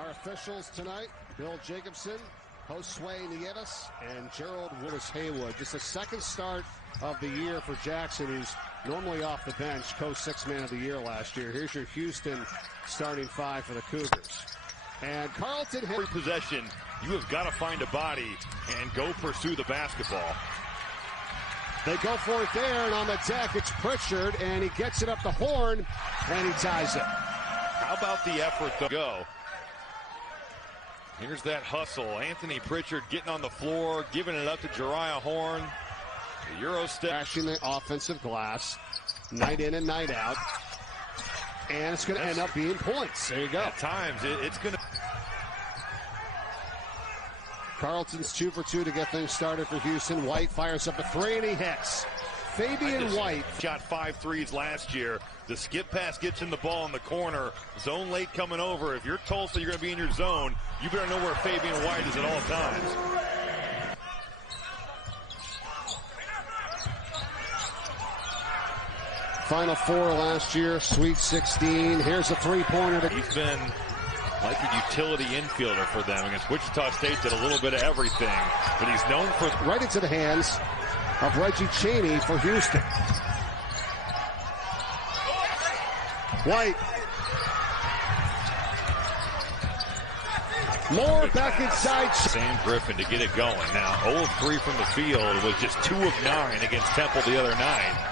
Our officials tonight, Bill Jacobson, Josue Nieves, and Gerald Willis-Haywood. Just the second start of the year for Jackson, who's normally off the bench, co-6th man of the year last year. Here's your Houston starting five for the Cougars. And Carlton hit possession. You have got to find a body and go pursue the basketball. They go for it there, and on the deck, it's Pritchard, and he gets it up the horn, and he ties it. How about the effort to go? Here's that hustle. Anthony Pritchard getting on the floor, giving it up to Jariah Horn. The Euro step. Crashing the offensive glass, night in and night out. And it's going to end up being points. There you go. At times, it's going to. Carlton's 2 for 2 to get things started for Houston. White fires up a three, and he hits. Fabian White shot 5 threes last year. The skip pass gets in the ball in the corner. Zone late coming over. If you're Tulsa, you're going to be in your zone. You better know where Fabian White is at all times. Final four last year, Sweet 16. Here's a three-pointer. He's been like a utility infielder for them. Against Wichita State, did a little bit of everything. But he's known for right into the hands of Reggie Chaney for Houston. White. Moore back inside. Sam Griffin to get it going. Now 0 of 3 from the field was just 2 of 9 against Temple the other night.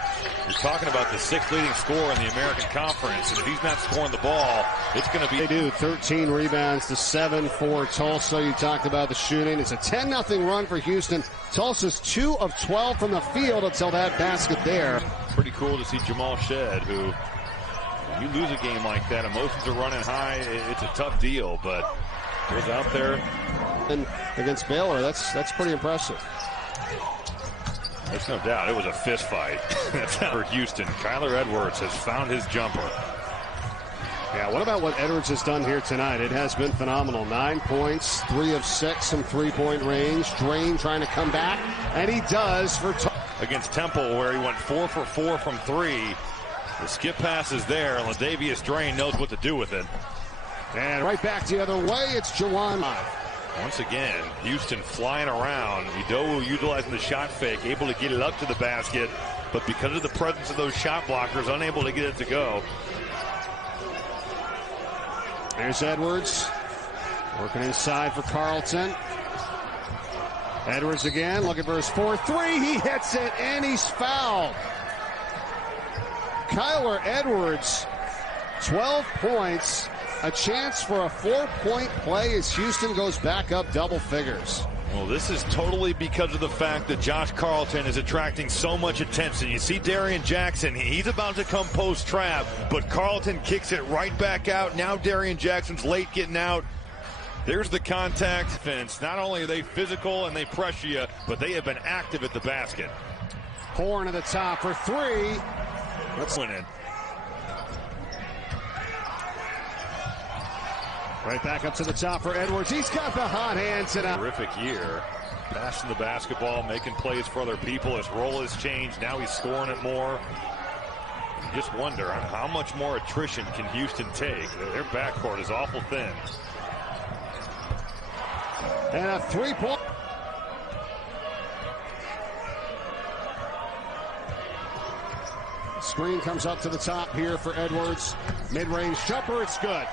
You're talking about the 6th leading scorer in the American Conference, and if he's not scoring the ball, it's going to be. They do 13 rebounds to 7 for Tulsa. You talked about the shooting. It's a 10-0 run for Houston. Tulsa's 2 of 12 from the field until that basket there. Pretty cool to see Jamal Shed, who, when you lose a game like that, emotions are running high. It's a tough deal, but goes out there. And against Baylor, that's pretty impressive. There's no doubt it was a fist fight. For Houston, Kyler Edwards has found his jumper. Yeah, what about what Edwards has done here tonight? It has been phenomenal. 9 points, 3 of 6 from three-point range. Drain trying to come back, and he does for against Temple, where he went 4 for 4 from 3. The skip pass is there, and Ladavius Drain knows what to do with it. And right back the other way, it's Jawan. Once again, Houston flying around. Idowu utilizing the shot fake, able to get it up to the basket, but because of the presence of those shot blockers, unable to get it to go. There's Edwards, working inside for Carlton. Edwards again, looking for his 4-3. He hits it, and he's fouled. Kyler Edwards, 12 points. A chance for a 4-point play as Houston goes back up double figures. Well, this is totally because of the fact that Josh Carlton is attracting so much attention. You see Darian Jackson, he's about to come post-trap, but Carlton kicks it right back out. Now Darian Jackson's late getting out. There's the contact fence. Not only are they physical and they pressure you, but they have been active at the basket. Horn at the top for 3. Let's win it. Right back up to the top for Edwards. He's got the hot hands. And terrific year. Passing the basketball, making plays for other people. His role has changed. Now he's scoring it more. You just wonder how much more attrition can Houston take. Their backcourt is awful thin. And a 3-point. Screen comes up to the top here for Edwards. Mid-range jumper. It's good.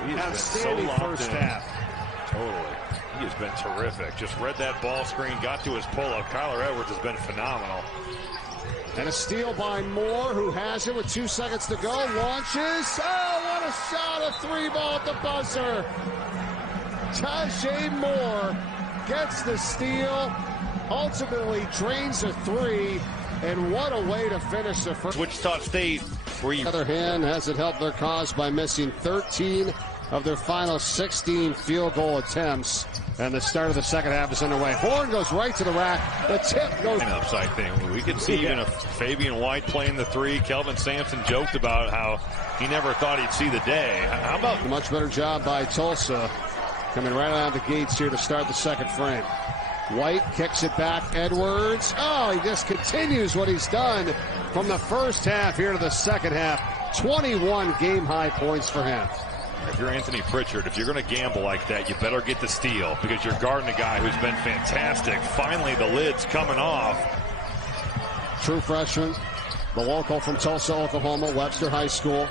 Outstanding first half. Totally. He has been terrific. Just read that ball screen, got to his pull-up. Kyler Edwards has been phenomenal. And a steal by Moore, who has it with 2 seconds to go. Launches. Oh, what a shot. A 3-ball at the buzzer. Tajay Moore gets the steal. Ultimately drains a 3. And what a way to finish the first. Wichita State. On the other hand, hasn't helped their cause by missing 13 of their final 16 field goal attempts. And the start of the second half is underway. Horn goes right to the rack. The tip goes. Upside thing. We could see even a Fabian White playing the 3. Kelvin Sampson joked about how he never thought he'd see the day. How about a much better job by Tulsa coming right out of the gates here to start the second frame. White kicks it back. Edwards. Oh, he just continues what he's done from the first half here to the second half. 21 game-high points for him. If you're Anthony Pritchard, if you're going to gamble like that, you better get the steal because you're guarding a guy who's been fantastic. Finally, the lid's coming off. True freshman, the local from Tulsa, Oklahoma, Webster High School.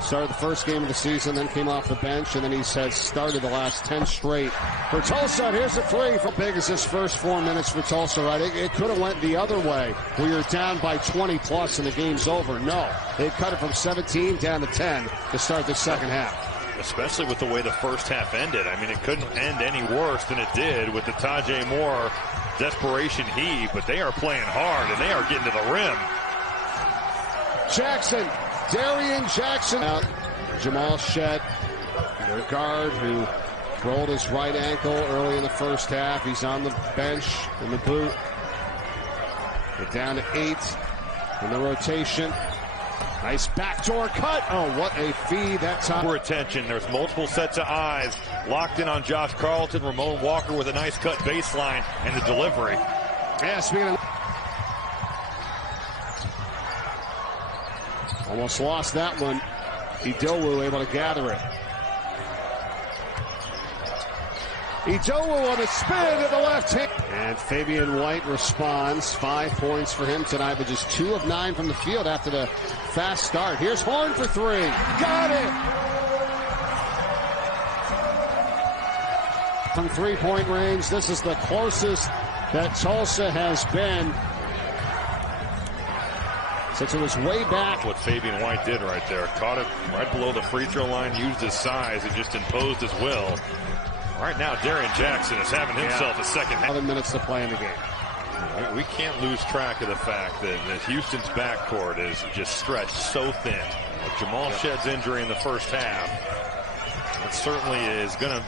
Started the first game of the season, then came off the bench, and then he has started the last 10 straight for Tulsa. Here's the three. How big is this first 4 minutes for Tulsa, right? It could have went the other way, where you're down by 20 plus and the game's over. No, they cut it from 17 down to 10 to start the second half. Especially with the way the first half ended. I mean, it couldn't end any worse than it did with the Tajay Moore desperation heave, but they are playing hard, and they are getting to the rim. Jackson. Darian Jackson out. Jamal Shedd, their guard, who rolled his right ankle early in the first half. He's on the bench in the boot. Get down to 8 in the rotation. Nice backdoor cut. Oh, what a feed that time. For attention, there's multiple sets of eyes locked in on Josh Carlton. Ramon Walker with a nice cut baseline and the delivery. Yeah, speaking of... Almost lost that one. Idowu able to gather it. Idowu on a spin to the left hand. And Fabian White responds. 5 points for him tonight, but just 2 of 9 from the field after the fast start. Here's Horn for 3. Got it! From 3-point range, this is the closest that Tulsa has been since it was way back. What Fabian White did right there. Caught it right below the free throw line, used his size, and just imposed his will. Right now, Darian Jackson is having himself a second half. 11 minutes to play in the game. We can't lose track of the fact that Houston's backcourt is just stretched so thin. With Jamal Shedd's injury in the first half, it certainly is going to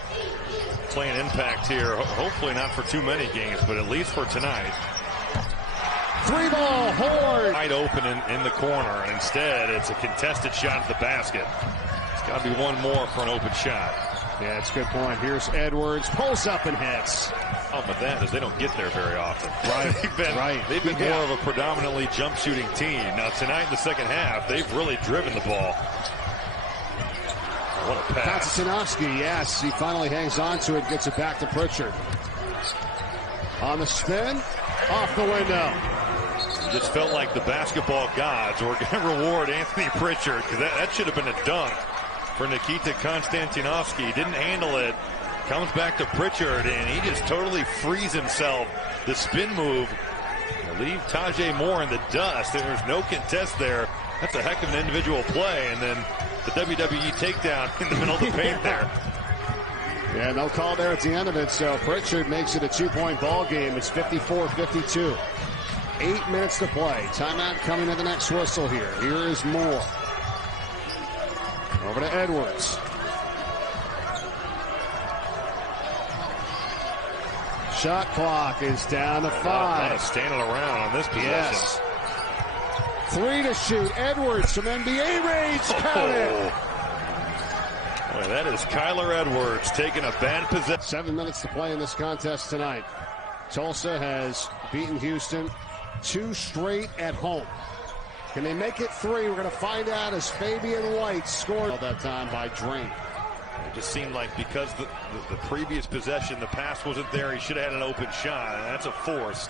play an impact here. Hopefully not for too many games, but at least for tonight. 3-ball, Horn. Wide open in the corner, and instead it's a contested shot at the basket. It's got to be one more for an open shot. Yeah, it's a good point. Here's Edwards, pulls up and hits. Problem with that is they don't get there very often. Right. They've been more of a predominantly jump shooting team. Now tonight in the second half, they've really driven the ball. What a pass. Konstantinovsky, yes, he finally hangs on to it, gets it back to Pritchard. On the spin, off the window. It just felt like the basketball gods were going to reward Anthony Pritchard, because that should have been a dunk for Nikita Konstantinovsky. He didn't handle it. Comes back to Pritchard, and he just totally frees himself. The spin move. Leave Tajay Moore in the dust. There's no contest there. That's a heck of an individual play. And then the WWE takedown in the middle of the paint there. Yeah, no call there at the end of it. So Pritchard makes it a 2-point ball game. It's 54-52. 8 minutes to play. Timeout coming to the next whistle here. Here is Moore. Over to Edwards. Shot clock is down to 5. A lot of standing around on this possession. Yes. 3 to shoot. Edwards from NBA range. Count it. Boy, that is Kyler Edwards taking a bad possession. 7 minutes to play in this contest tonight. Tulsa has beaten Houston 2 straight at home. Can they make it 3? We're going to find out as Fabian White scored that time by Drain. It just seemed like because the previous possession, the pass wasn't there, he should have had an open shot, and that's a force.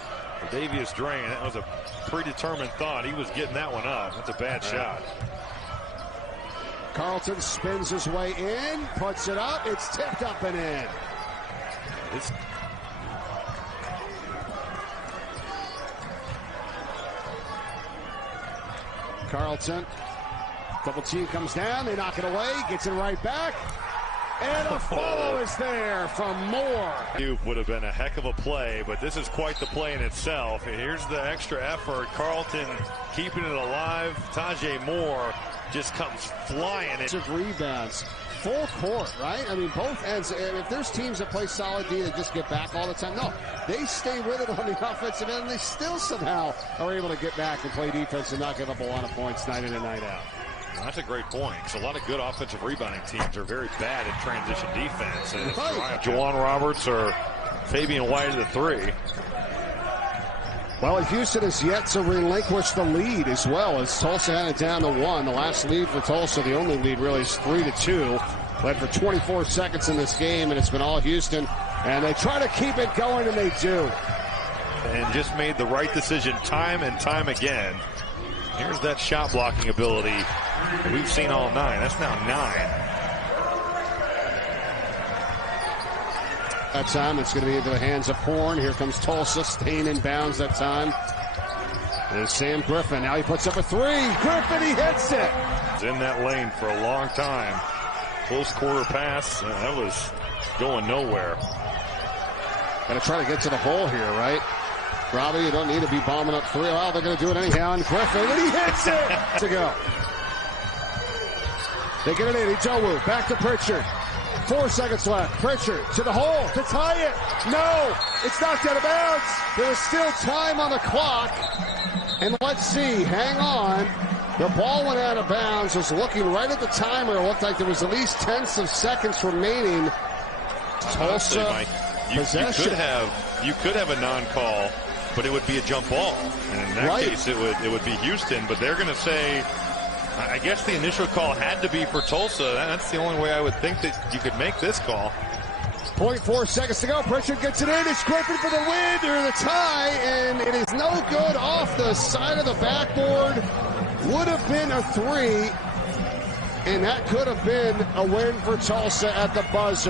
Davius Drain, that was a predetermined thought. He was getting that one up. That's a bad shot. Carlton spins his way in, puts it up. It's tipped up and in. Carlton, double team comes down, they knock it away, gets it right back, and a follow is there from Moore. Would have been a heck of a play, but this is quite the play in itself. Here's the extra effort. Carlton keeping it alive. Tajay Moore just comes flying. Rebounds, full court, right? I mean, both ends. And if there's teams that play solid D that just get back all the time, no, they stay with it on the offensive end, and they still somehow are able to get back and play defense and not give up a lot of points night in and night out. Well, that's a great point, because a lot of good offensive rebounding teams are very bad at transition defense. And Juwan Roberts or Fabian White at the 3. Well, Houston has yet to relinquish the lead as well, as Tulsa had it down to 1. The last lead for Tulsa, the only lead really, is 3-2. Led for 24 seconds in this game, and it's been all Houston. And they try to keep it going, and they do. And just made the right decision time and time again. Here's that shot blocking ability we've seen all 9. That's now 9. That time it's going to be into the hands of Horn. Here comes Tulsa, staying in bounds that time. There's Sam Griffin. Now he puts up a 3. Griffin, he hits it. He's in that lane for a long time. Close quarter pass. That was going nowhere. Got to try to get to the hole here, right? Robbie, you don't need to be bombing up 3. Well, they're going to do it anyhow. And Griffin, and he hits it to go. They get it in. Idowu back to Pritchard. 4 seconds left. Pritchard to the hole to tie it. No, it's knocked out of bounds. There is still time on the clock. And let's see. Hang on. The ball went out of bounds. Was looking right at the timer. It looked like there was at least tenths of seconds remaining. Tulsa Mike, possession. You could have a non-call, but it would be a jump ball. And in that case, it would be Houston. But they're going to say, I guess the initial call had to be for Tulsa. That's the only way I would think that you could make this call. 0.4 seconds to go. Pritchard gets it in. It's Griffin for the win or the tie, and it is no good off the side of the backboard. Would have been a 3, and that could have been a win for Tulsa at the buzzer.